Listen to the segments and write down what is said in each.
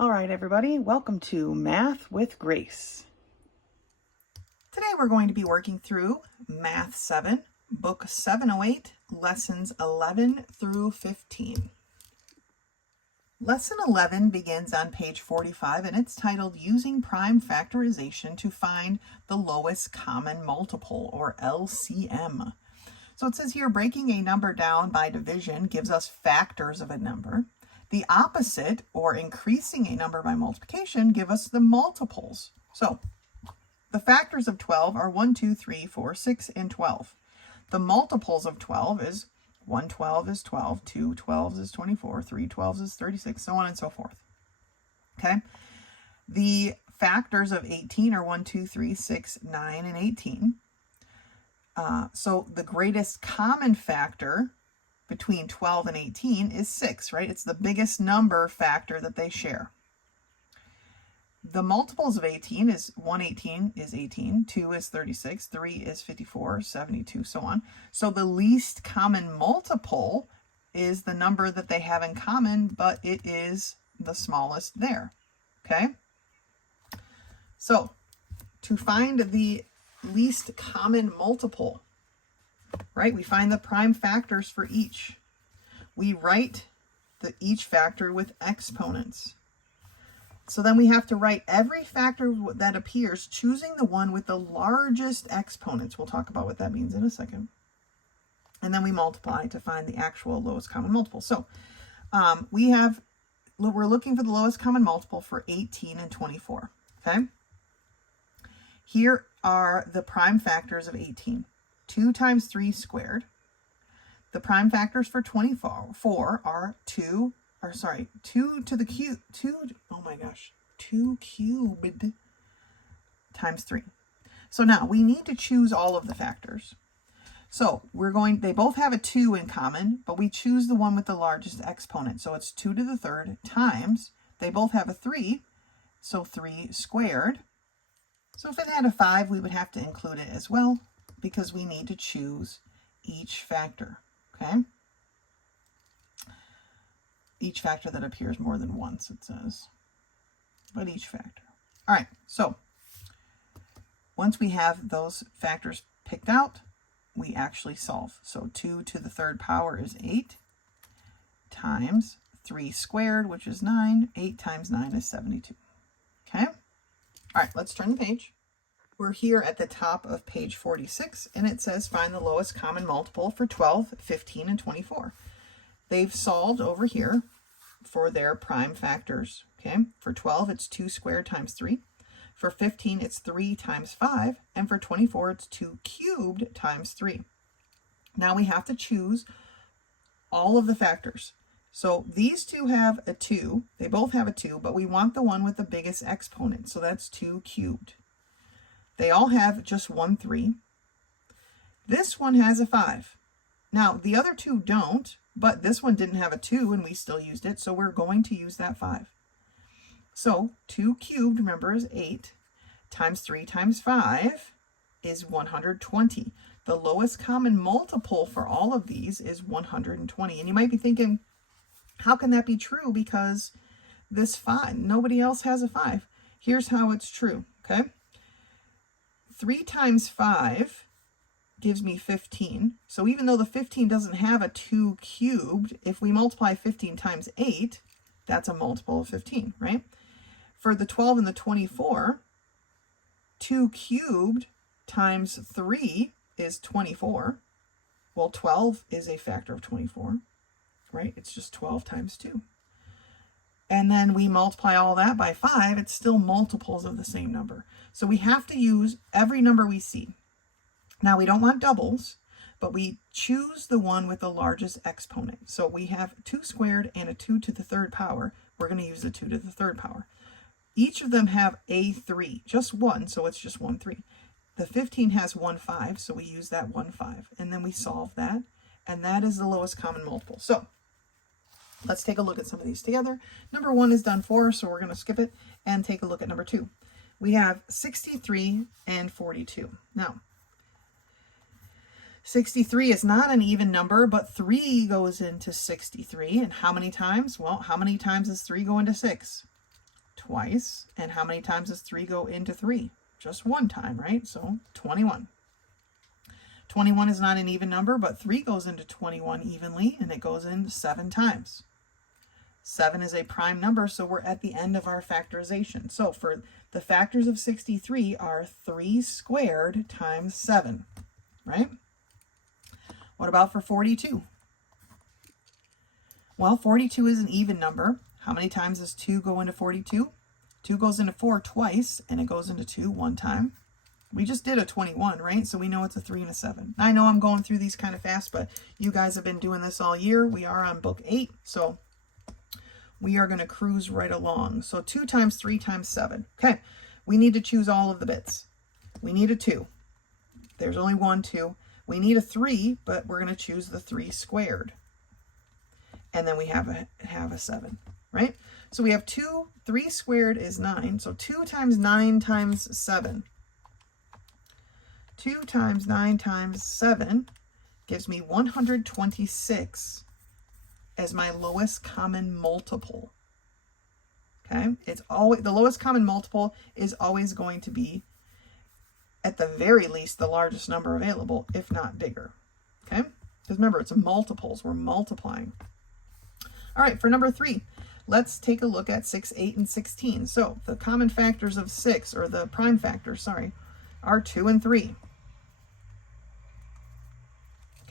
All right, everybody, welcome to Math with Grace. Today we're going to be working through Math 7, Book 708, Lessons 11 through 15. Lesson 11 begins on page 45, and it's titled Using Prime Factorization to Find the Lowest Common Multiple, or LCM. So it says here, breaking a number down by division gives us factors of a number. The opposite, or increasing a number by multiplication, give us the multiples. So the factors of 12 are 1, 2, 3, 4, 6, and 12. The multiples of 12 is 1 12 is 12, 2 12 is 24, 3 12 is 36, so on and so forth. Okay? The factors of 18 are 1, 2, 3, 6, 9, and 18. So the greatest common factor between 12 and 18 is 6, right? It's the biggest number factor that they share. The multiples of 18 is 1 18 is 18, 2 is 36, 3 is 54, 72, so on. So the least common multiple is the number that they have in common, but it is the smallest there, okay? So to find the least common multiple, right? We find the prime factors for each. We write each factor with exponents. So then we have to write every factor that appears, choosing the one with the largest exponents. We'll talk about what that means in a second. And then we multiply to find the actual lowest common multiple. So we're looking for the lowest common multiple for 18 and 24, okay? Here are the prime factors of 18. 2 times 3 squared. The prime factors for 24 are 2 to the cube, 2 cubed times 3. So now we need to choose all of the factors. So they both have a 2 in common, but we choose the one with the largest exponent. So it's 2 to the third times, they both have a 3, so 3 squared. So if it had a 5, we would have to include it as well, because we need to choose each factor, okay? Each factor that appears more than once, it says, but each factor. All right, so once we have those factors picked out, we actually solve. So 2 to the third power is 8 times 3 squared, which is 9. 8 times 9 is 72, okay? All right, let's turn the page. We're here at the top of page 46, and it says find the lowest common multiple for 12, 15, and 24. They've solved over here for their prime factors, okay? For 12, it's 2 squared times 3. For 15, it's 3 times 5. And for 24, it's 2 cubed times 3. Now we have to choose all of the factors. So these two have a 2. They both have a 2, but we want the one with the biggest exponent. So that's 2 cubed. They all have just 1 3. This one has a 5. Now, the other two don't, but this one didn't have a 2 and we still used it, so we're going to use that 5. So 2 cubed, remember, is 8, times 3 times 5 is 120. The lowest common multiple for all of these is 120. And you might be thinking, how can that be true? Because this 5, nobody else has a 5. Here's how it's true, okay? 3 times 5 gives me 15. So even though the 15 doesn't have a 2 cubed, if we multiply 15 times 8, that's a multiple of 15, right? For the 12 and the 24, 2 cubed times 3 is 24. Well, 12 is a factor of 24, right? It's just 12 times 2. And then we multiply all that by 5, it's still multiples of the same number. So we have to use every number we see. Now we don't want doubles, but we choose the one with the largest exponent. So we have 2 squared and a 2 to the third power. We're going to use the 2 to the third power. Each of them have a 3, just one, so it's just 1 3. The 15 has 1 5, so we use that 1 5. And then we solve that, and that is the lowest common multiple. So let's take a look at some of these together. Number 1 is done for, so we're going to skip it and take a look at number 2. We have 63 and 42. Now, 63 is not an even number, but 3 goes into 63. And how many times? Well, how many times does 3 go into 6? twice. And how many times does 3 go into 3? Just one time, right? So 21. 21 is not an even number, but 3 goes into 21 evenly, and it goes in 7 times. 7 is a prime number, so we're at the end of our factorization. So for the factors of 63 are 3 squared times 7, right? What about for 42? Well, 42 is an even number. How many times does 2 go into 42? 2 goes into 4 twice, and it goes into 2 one time. We just did a 21, right? So we know it's a 3 and a 7. I know I'm going through these kind of fast, but you guys have been doing this all year. We are on book 8, so we are going to cruise right along. So 2 times 3 times 7. Okay, we need to choose all of the bits. We need a 2. There's only 1 2. We need a 3, but we're going to choose the 3 squared. And then we have a 7, right? So we have 2, 3 squared is 9. So 2 times 9 times 7. 2 times 9 times 7 gives me 126 as my lowest common multiple. Okay, it's always the lowest common multiple is always going to be, at the very least, the largest number available, if not bigger. Okay, because remember, it's multiples. We're multiplying. All right, for number 3, let's take a look at 6, 8, and 16. So the common factors of 6, or the prime factors, sorry, are 2 and 3.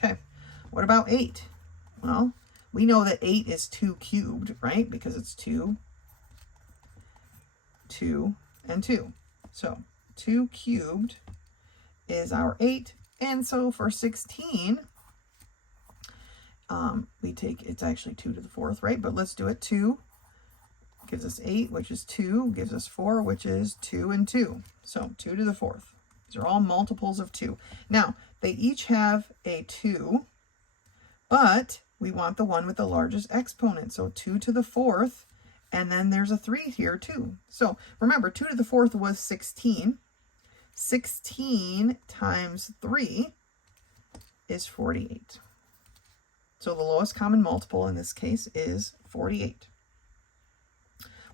Okay, what about 8? Well, we know that 8 is 2 cubed, right? Because it's 2, 2, and 2. So 2 cubed is our 8. And so for 16, we take, it's actually 2 to the 4th, right? But let's do it. 2 gives us 8, which is 2, gives us 4, which is 2 and 2. So 2 to the 4th. These are all multiples of 2. Now, they each have a 2, but we want the one with the largest exponent. So 2 to the 4th, and then there's a 3 here too. So remember, 2 to the 4th was 16. 16 times 3 is 48. So the lowest common multiple in this case is 48.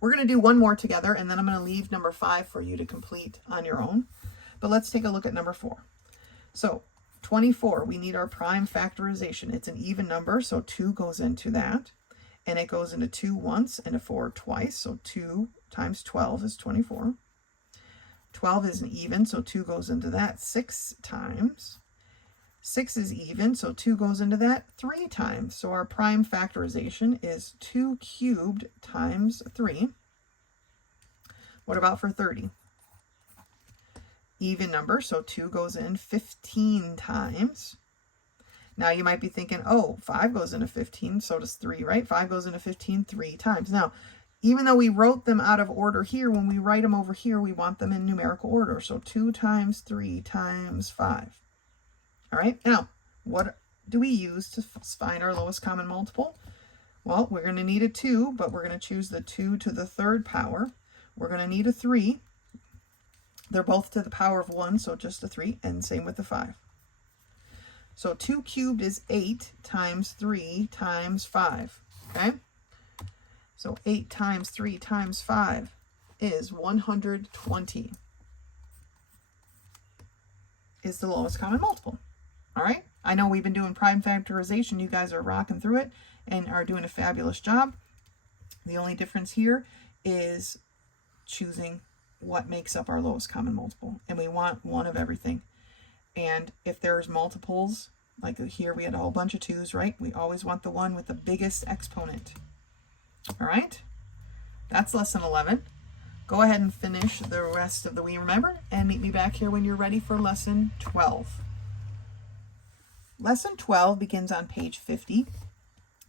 We're going to do one more together, and then I'm going to leave number 5 for you to complete on your own. But let's take a look at number 4. So 24, we need our prime factorization. It's an even number, so 2 goes into that. And it goes into 2 once and a 4 twice. So 2 times 12 is 24. 12 is an even, so 2 goes into that 6 times. 6 is even, so 2 goes into that 3 times. So our prime factorization is 2 cubed times 3. What about for 30? Even number, so 2 goes in 15 times. Now you might be thinking, oh, 5 goes into 15, so does 3, right? 5 goes into 15 3 times. Now, even though we wrote them out of order here, when we write them over here, we want them in numerical order. So 2 times 3 times 5. All right, now, what do we use to find our lowest common multiple? Well, we're going to need a 2, but we're going to choose the 2 to the 3rd power. We're going to need a 3. They're both to the power of 1, so just a 3, and same with the 5. So 2 cubed is 8 times 3 times 5, okay? So 8 times 3 times 5 is 120. Is the lowest common multiple. All right? I know we've been doing prime factorization. You guys are rocking through it and are doing a fabulous job. The only difference here is choosing what makes up our lowest common multiple. And we want one of everything. And if there's multiples, like here we had a whole bunch of 2's, right? We always want the one with the biggest exponent. All right? That's lesson 11. Go ahead and finish the rest of the We Remember and meet me back here when you're ready for lesson 12. Lesson 12 begins on page 50,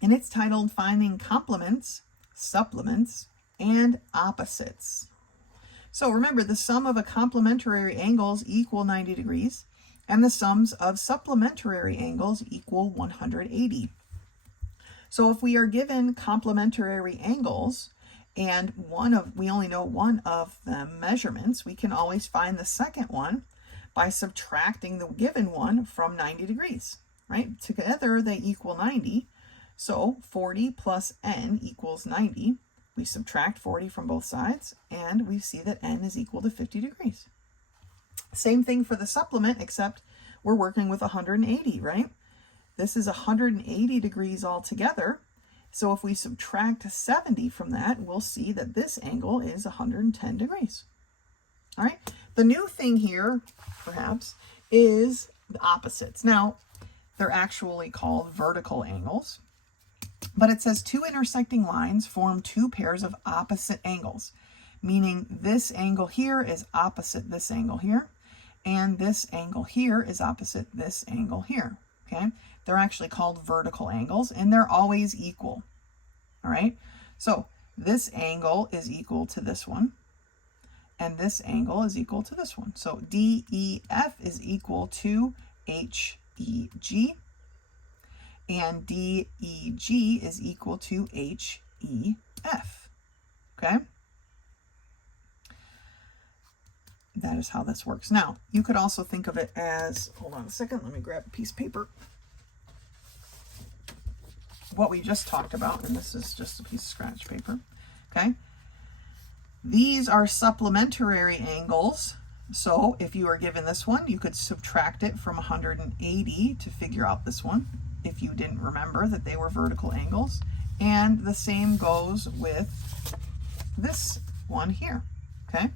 and it's titled Finding Complements, Supplements, and Opposites. So remember, the sum of a complementary angles equal 90 degrees, and the sums of supplementary angles equal 180. So if we are given complementary angles, and we only know one of the measurements, we can always find the second one by subtracting the given one from 90 degrees, right? Together they equal 90. So 40 plus n equals 90. We subtract 40 from both sides, and we see that n is equal to 50 degrees. Same thing for the supplement, except we're working with 180, right? This is 180 degrees altogether. So if we subtract 70 from that, we'll see that this angle is 110 degrees. All right. The new thing here, perhaps, is the opposites. Now, they're actually called vertical angles, but it says two intersecting lines form two pairs of opposite angles, meaning this angle here is opposite this angle here, and this angle here is opposite this angle here. Okay. They're actually called vertical angles, and they're always equal. All right. So this angle is equal to this one, and this angle is equal to this one. So DEF is equal to HEG, and DEG is equal to HEF. Okay. That is how this works. Now, you could also think of it as, hold on a second, let me grab a piece of paper. What we just talked about, and this is just a piece of scratch paper, okay? These are supplementary angles. So if you are given this one, you could subtract it from 180 to figure out this one, if you didn't remember that they were vertical angles. And the same goes with this one here, okay?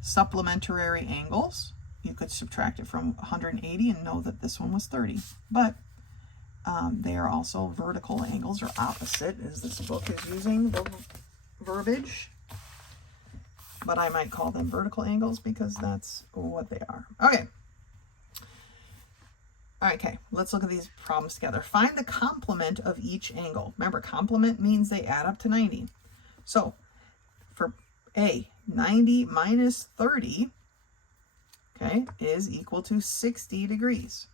Supplementary angles, you could subtract it from 180 and know that this one was 30. But they are also vertical angles, or opposite, as this book is using the verbiage. But I might call them vertical angles because that's what they are. Okay. All right, okay, let's look at these problems together. Find the complement of each angle. Remember, complement means they add up to 90. So for A, 90 minus 30, okay, is equal to 60 degrees.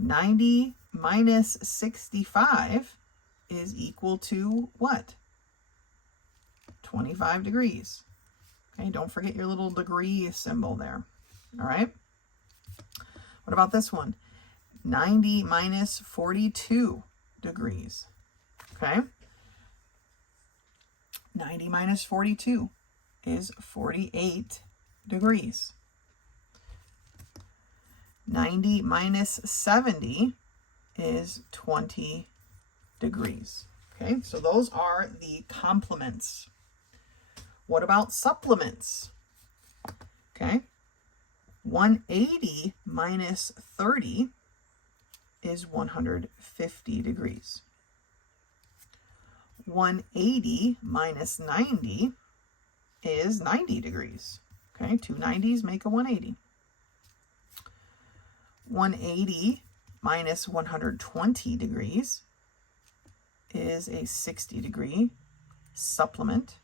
90 minus 65 is equal to what? 25 degrees. Okay, don't forget your little degree symbol there. All right. What about this one? 90 minus 42 degrees. Okay. 90 minus 42 is 48 degrees. 90 minus 70 is 20 degrees. Okay, so those are the complements. What about supplements? Okay, 180 minus 30 is 150 degrees. 180 minus 90 is 90 degrees. Okay, two 90s make a 180. 180 minus 120 degrees is a 60 degree supplement.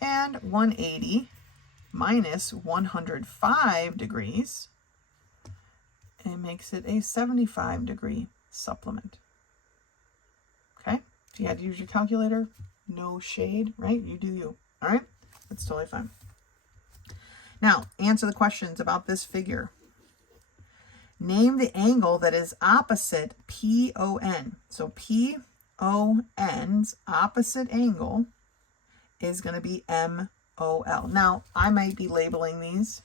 And 180 minus 105 degrees, it makes it a 75 degree supplement. Okay, if you had to use your calculator, no shade, right? You do you. All right, that's totally fine. Now, answer the questions about this figure. Name the angle that is opposite PON. So PON's opposite angle is going to be MOL. Now, I might be labeling these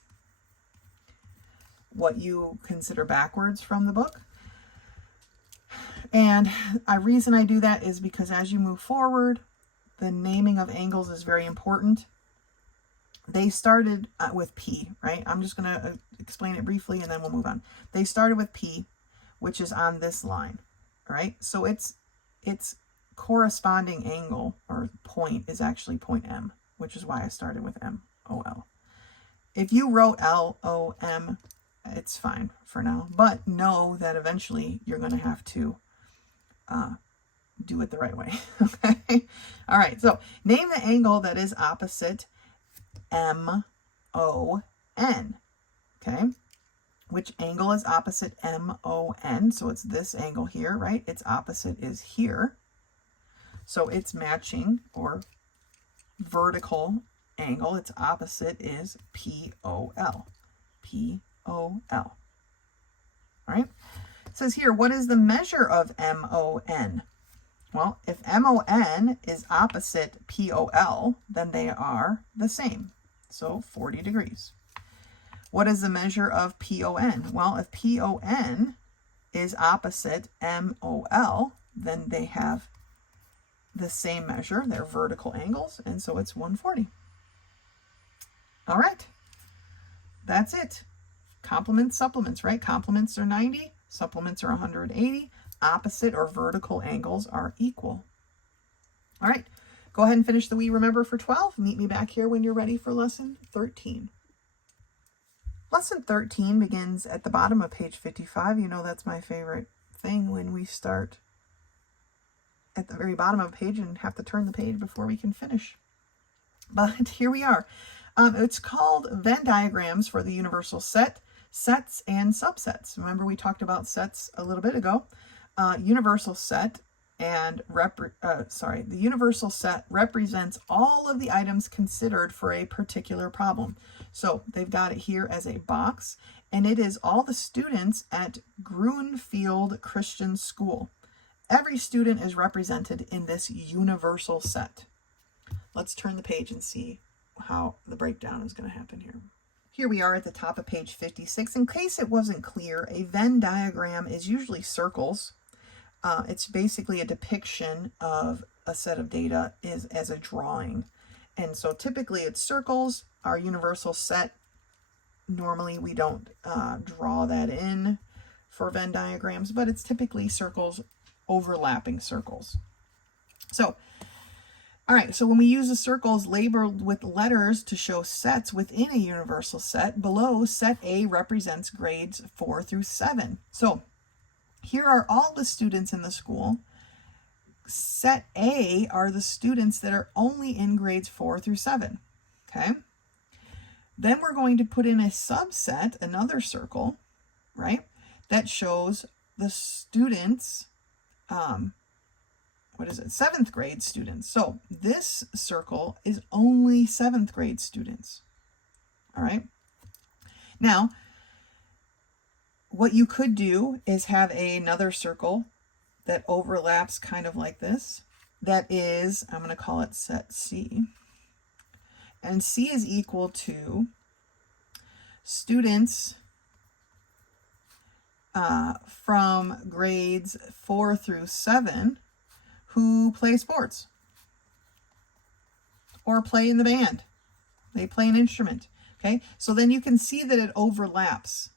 what you consider backwards from the book. And the reason I do that is because as you move forward, the naming of angles is very important. They started with P, right? I'm just going to explain it briefly and then we'll move on. They started with P, which is on this line, right? So its corresponding angle or point is actually point M, which is why I started with MOL. If you wrote LOM, it's fine for now, but know that eventually you're going to have to do it the right way. Okay. All right. So name the angle that is opposite MON. Okay. Which angle is opposite MON? So it's this angle here, right? Its opposite is here. So it's matching or vertical angle. Its opposite is POL. POL. All right. It says here, what is the measure of MON? Well, if MON is opposite POL, then they are the same. So 40 degrees. What is the measure of PON? Well, if PON is opposite MOL, then they have the same measure. They're vertical angles, and so it's 140. All right. That's it. Complements, supplements, right? Complements are 90, supplements are 180. Opposite or vertical angles are equal. All right. Go ahead and finish the We Remember for 12. Meet me back here when you're ready for lesson 13. Lesson 13 begins at the bottom of page 55. You know that's my favorite thing when we start at the very bottom of a page and have to turn the page before we can finish. But here we are. It's called Venn diagrams for the universal set, sets, and subsets. Remember we talked about sets a little bit ago. Universal set and the universal set represents all of the items considered for a particular problem. So they've got it here as a box, and it is all the students at Grunfield Christian School. Every student is represented in this universal set. Let's turn the page and see how the breakdown is going to happen here. Here we are at the top of page 56. In case it wasn't clear, a Venn diagram is usually circles. It's basically a depiction of a set of data as a drawing. And so typically it's circles. Our universal set, normally we don't draw that in for Venn diagrams, but it's typically circles, overlapping circles. So, all right, so when we use the circles labeled with letters to show sets within a universal set, below set A represents grades 4 through 7. So here are all the students in the school. Set A are the students that are only in grades 4 through 7, okay? Then we're going to put in a subset, another circle, right, that shows the students, 7th grade students. So this circle is only 7th grade students, all right? Now, what you could do is have another circle that overlaps kind of like this. That is, I'm going to call it set C. And C is equal to students from grades 4 through 7 who play sports or play in the band. They play an instrument. Okay, so then you can see that it overlaps,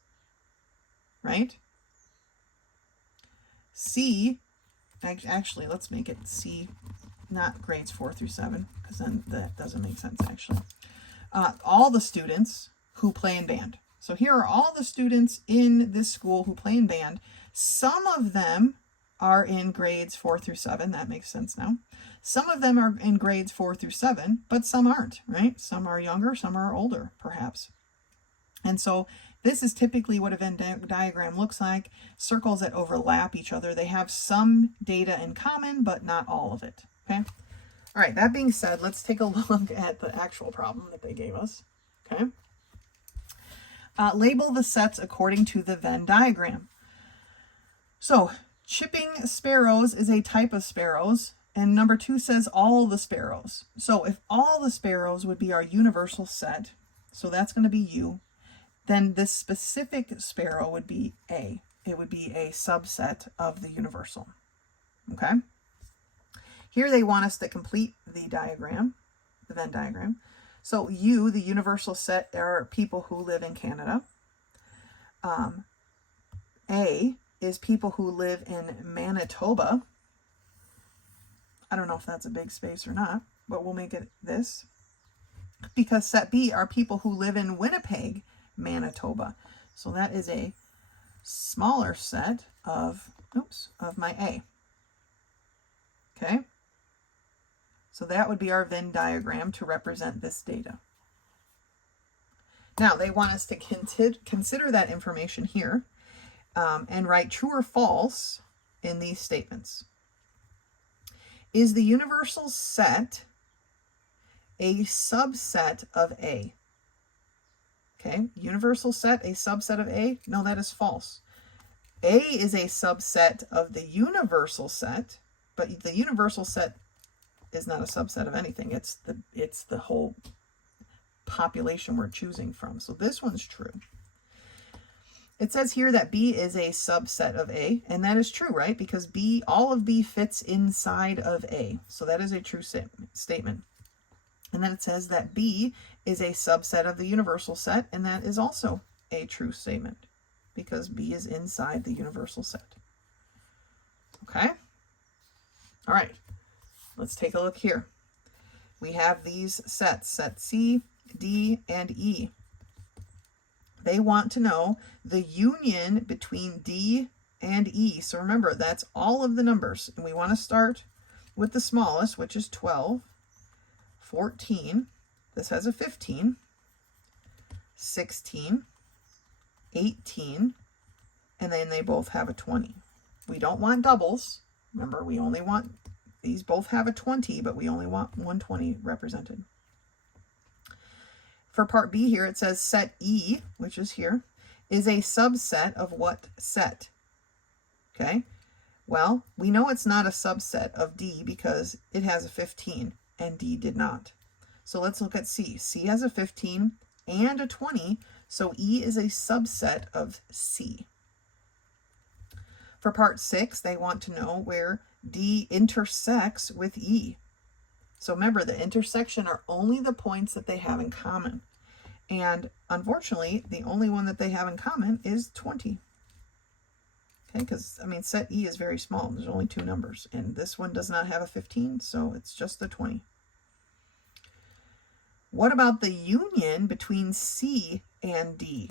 right? C, actually, let's make it C, not grades 4 through 7, because then that doesn't make sense, actually. All the students who play in band. So here are all the students in this school who play in band. Some of them are in grades 4 through 7. That makes sense now. Some of them are in grades 4 through 7, but some aren't, right? Some are younger, some are older, perhaps. And so this is typically what a Venn diagram looks like. Circles that overlap each other. They have some data in common, but not all of it, okay? All right, that being said, let's take a look at the actual problem that they gave us, okay? Label the sets according to the Venn diagram. So, chipping sparrows is a type of sparrows, and number 2 says all the sparrows. So if all the sparrows would be our universal set, so that's going to be U, then this specific sparrow would be A. It would be a subset of the universal, okay? Here they want us to complete the diagram, the Venn diagram. So U, the universal set, are people who live in Canada. A is people who live in Manitoba. I don't know if that's a big space or not, but we'll make it this. Because set B are people who live in Winnipeg, Manitoba. So that is a smaller set of my A. Okay? So that would be our Venn diagram to represent this data. Now, they want us to consider that information here and write true or false in these statements. Is the universal set a subset of A? Okay, universal set, a subset of A? No, that is false. A is a subset of the universal set, but the universal set is not a subset of anything. It's the whole population we're choosing from. So this one's true. It says here that B is a subset of A, and that is true, right? Because B, all of B fits inside of A. So that is a true statement. And then it says that B is a subset of the universal set, and that is also a true statement because B is inside the universal set. Okay? All right. Let's take a look here. We have these sets, set C, D, and E. They want to know the union between D and E. So remember, that's all of the numbers. And we want to start with the smallest, which is 12, 14. This has a 15, 16, 18, and then they both have a 20. We don't want doubles. Remember, we only want, these both have a 20, but we only want 120 represented. For part B here, it says set E, which is here, is a subset of what set? Okay, well, we know it's not a subset of D because it has a 15 and D did not. So let's look at C. C has a 15 and a 20, so E is a subset of C. For part 6, they want to know where D intersects with E. So remember, the intersection are only the points that they have in common. And unfortunately, the only one that they have in common is 20. Okay, because, I mean, set E is very small. There's only 2 numbers. And this one does not have a 15, so it's just the 20. What about the union between C and D?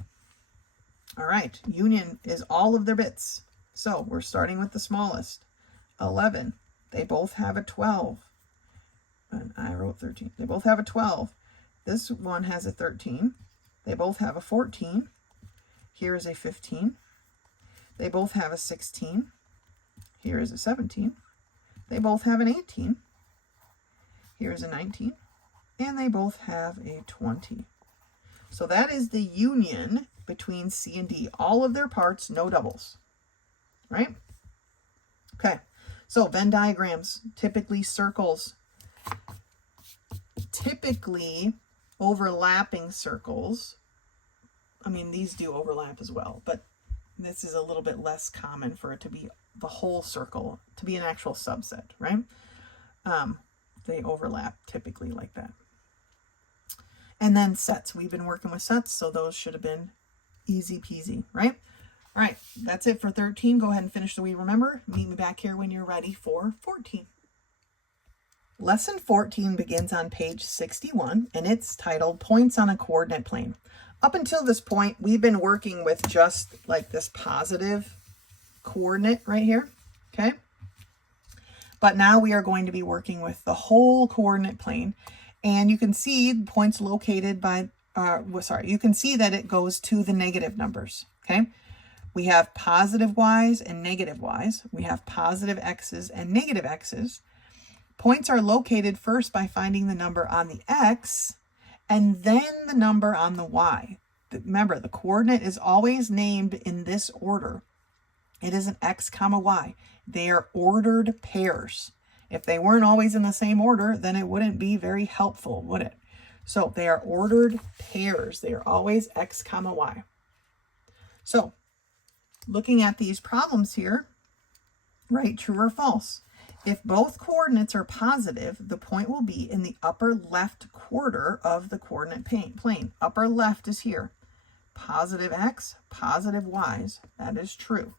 All right, union is all of their bits. So we're starting with the smallest, 11. They both have a 12. And I wrote 13. They both have a 12. This one has a 13. They both have a 14. Here is a 15. They both have a 16. Here is a 17. They both have an 18. Here is a 19. And they both have a 20. So that is the union between C and D. All of their parts, no doubles. Right? Okay. So Venn diagrams, typically circles, typically overlapping circles. I mean, these do overlap as well, but this is a little bit less common for it to be the whole circle, to be an actual subset, right? They overlap typically like that. And then sets. We've been working with sets, so those should have been easy peasy, right? All right, that's it for 13. Go ahead and finish the We Remember. Meet me back here when you're ready for 14. Lesson 14 begins on page 61, and it's titled Points on a Coordinate Plane. Up until this point, we've been working with just like this positive coordinate right here, okay? But now we are going to be working with the whole coordinate plane, and you can see points located by, you can see that it goes to the negative numbers, okay? We have positive y's and negative y's. We have positive x's and negative x's. Points are located first by finding the number on the x and then the number on the y. Remember, the coordinate is always named in this order. It is an x comma y. They are ordered pairs. If they weren't always in the same order, then it wouldn't be very helpful, would it? So they are ordered pairs. They are always x comma y. So looking at these problems here, write true or false. If both coordinates are positive, the point will be in the upper left quarter of the coordinate plane. Upper left is here. Positive x, positive y's. That is true.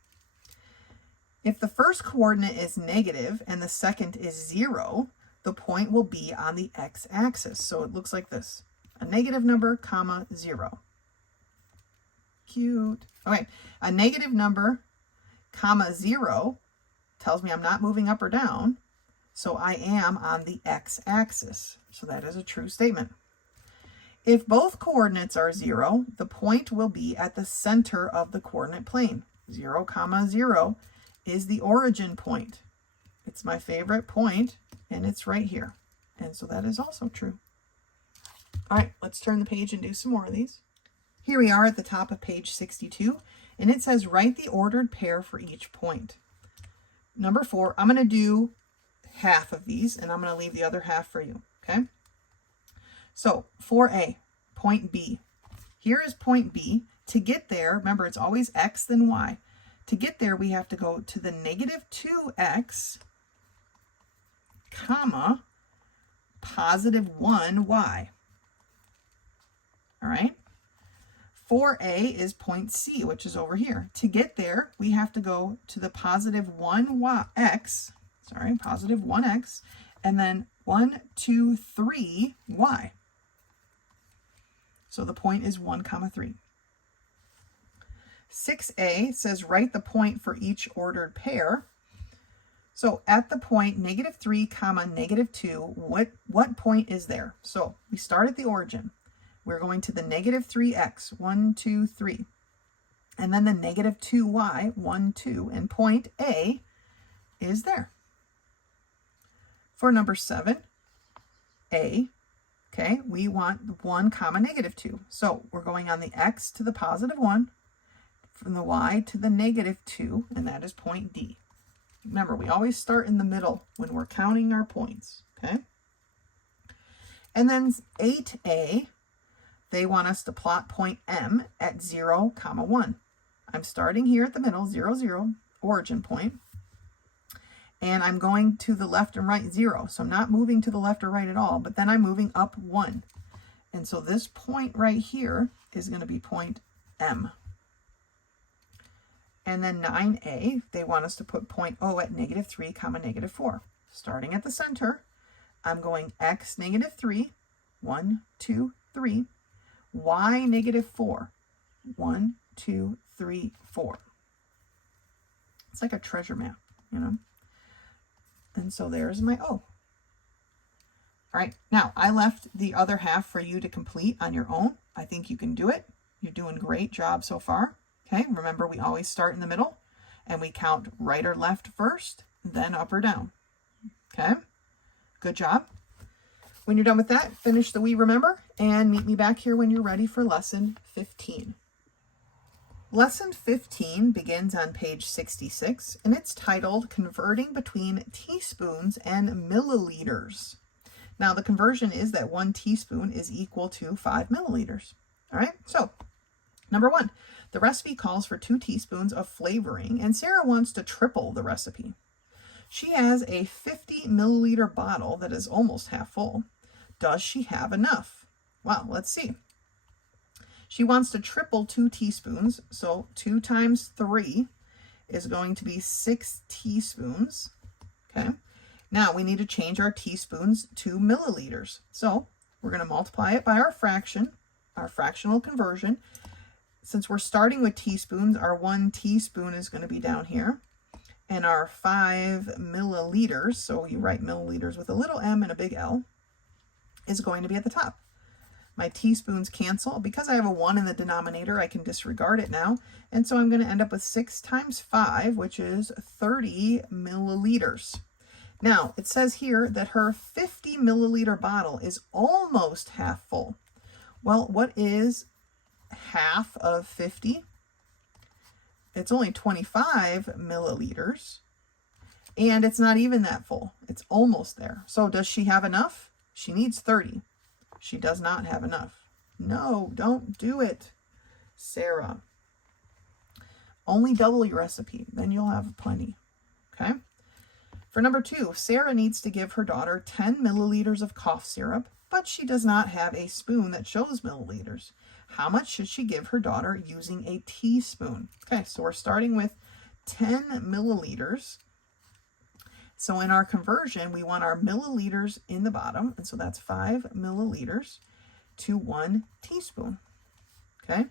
If the first coordinate is negative and the second is 0, the point will be on the x-axis. So it looks like this. A negative number, comma, 0. Cute. Okay, a negative number, comma, 0 tells me I'm not moving up or down, so I am on the x-axis. So that is a true statement. If both coordinates are 0, the point will be at the center of the coordinate plane. 0, comma, 0 is the origin point. It's my favorite point, and it's right here. And so that is also true. All right, let's turn the page and do some more of these. Here we are at the top of page 62, and it says write the ordered pair for each point. Number 4, I'm going to do half of these, and I'm going to leave the other half for you, okay? So 4a, point B. Here is point B. To get there, remember, it's always x then y. To get there, we have to go to the negative 2x, comma, positive 1y. All right? 4a is point C, which is over here. To get there, we have to go to the positive 1x, positive 1x, and then 1, 2, 3, y. So the point is 1, 3. 6a says write the point for each ordered pair. So at the point negative 3, negative 2, what point is there? So we start at the origin. We're going to the negative 3x, 1, 2, 3. And then the negative 2y, 1, 2. And point A is there. For number 7, A, okay, we want 1, negative 2. So we're going on the x to the positive 1, from the y to the negative 2, and that is point D. Remember, we always start in the middle when we're counting our points, okay? And then 8a, they want us to plot point M at 0, 1. I'm starting here at the middle, 0, 0, origin point. And I'm going to the left and right 0. So I'm not moving to the left or right at all, but then I'm moving up 1. And so this point right here is going to be point M. And then 9a, they want us to put point O at negative 3, negative 4. Starting at the center, I'm going x negative 3, 1, 2, 3, y negative 4, 1, 2, 3, 4. It's like a treasure map, you know. And so there's my O. All right, now I left the other half for you to complete on your own. I think you can do it. You're doing a great job so far. Okay, remember we always start in the middle and we count right or left first, then up or down. Okay, good job. When you're done with that, finish the We Remember and meet me back here when you're ready for lesson 15. Lesson 15 begins on page 66 and it's titled Converting Between Teaspoons and Milliliters. Now the conversion is that 1 teaspoon is equal to 5 milliliters. All right, so number 1. The recipe calls for 2 teaspoons of flavoring, and Sarah wants to triple the recipe. She has a 50 milliliter bottle that is almost half full. Does she have enough? Well, let's see. She wants to triple 2 teaspoons, so 2 times 3 is going to be 6 teaspoons. Okay. Now we need to change our teaspoons to milliliters. So we're going to multiply it by our fraction, our fractional conversion. Since we're starting with teaspoons, our 1 teaspoon is going to be down here. And our 5 milliliters, so you write milliliters with a little m and a big L, is going to be at the top. My teaspoons cancel. Because I have a 1 in the denominator, I can disregard it now. And so I'm going to end up with 6 times 5, which is 30 milliliters. Now, it says here that her 50 milliliter bottle is almost half full. Well, what is half of 50? It's only 25 milliliters, and it's not even that full. It's almost there. So does she have enough? She needs 30. She does not have enough. No, don't do it, Sarah. Only double your recipe, then you'll have plenty. Okay? For number 2, Sarah needs to give her daughter 10 milliliters of cough syrup, but she does not have a spoon that shows milliliters. How much should she give her daughter using a teaspoon? Okay, so we're starting with 10 milliliters. So in our conversion, we want our milliliters in the bottom, and so that's 5 milliliters to 1 teaspoon. Okay,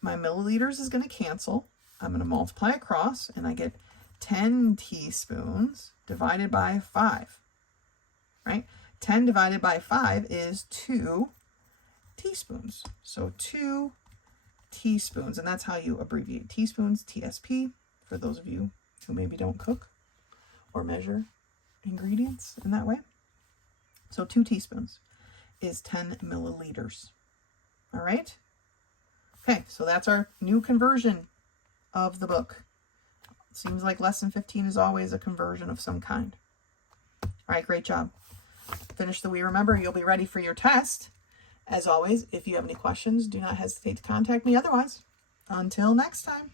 my milliliters is going to cancel. I'm going to multiply across, and I get 10 teaspoons divided by 5, right? 10 divided by 5 is 2 teaspoons. So 2 teaspoons, and that's how you abbreviate teaspoons, TSP, for those of you who maybe don't cook or measure ingredients in that way. So 2 teaspoons is 10 milliliters. All right? Okay, so that's our new conversion of the book. Seems like lesson 15 is always a conversion of some kind. All right, great job. Finish the We Remember. You'll be ready for your test. As always, if you have any questions, do not hesitate to contact me. Otherwise, until next time.